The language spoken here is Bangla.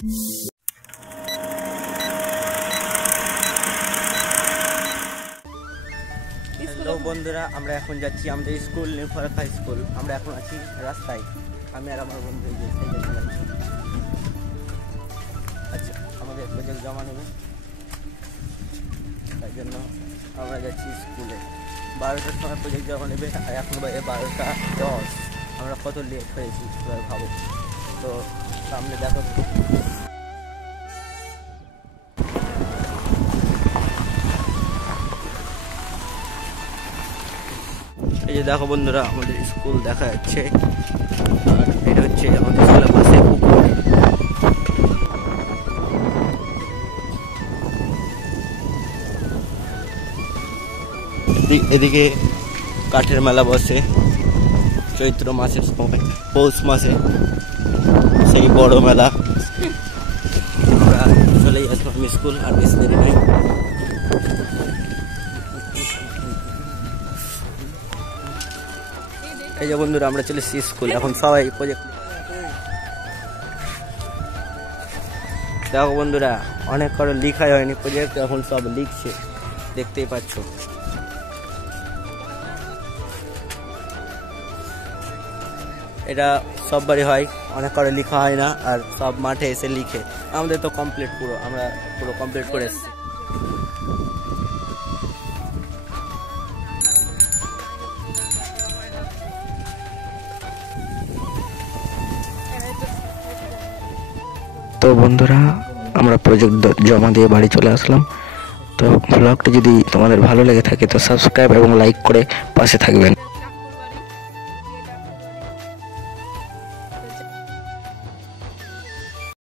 হ্যালো বন্ধুরা, আমরা এখন যাচ্ছি আমাদের স্কুল নিউ ফারাক্কা স্কুল। আমরা এখন আছি রাস্তায়, আমি আর আমার বন্ধু যে সাইকেল চালাচ্ছি। আচ্ছা, আমাদের প্রজেক্ট জমা নেবে, তাই জন্য আমরা যাচ্ছি স্কুলে। 12টার সময় প্রজেক্ট জমা নেবে, আর এখন বাজে 12:10। আমরা কত লেট হয়েছি এবার ভাবো তো। সামনে দেখো, এই যে দেখো বন্ধুরা, আমাদের স্কুল দেখা যাচ্ছে। আর এটা হচ্ছে আমাদের স্কুলের পাশে পুকুর। এদিকে কাঠের মেলা বসে চৈত্র মাসের সময়, পৌষ মাসে সেই বড় মেলা। আমরা চলেই আসলাম স্কুল, আর বেশি দেরি নাই। এই যে বন্ধুরা, আমরা চলে এসেছি স্কুল। এখন সবাই প্রজেক্ট দেখো বন্ধুরা, অনেক করে লিখাই হয়নি প্রজেক্ট, এখন সব লিখছে, দেখতেই পাচ্ছ। এটা সব বাড়ি হয়, অনেক করে লেখা হয় না, আর সব মাঠে এসে লিখে। আমাদের তো কমপ্লিট, আমরা পুরো কমপ্লিট করে এসেছি। তো বন্ধুরা, আমরা প্রজেক্ট জমা দিয়ে বাড়ি চলে আসলাম। তো ব্লগটা যদি তোমাদের ভালো লেগে থাকে তো সাবস্ক্রাইব এবং লাইক করে পাশে থাকবেন।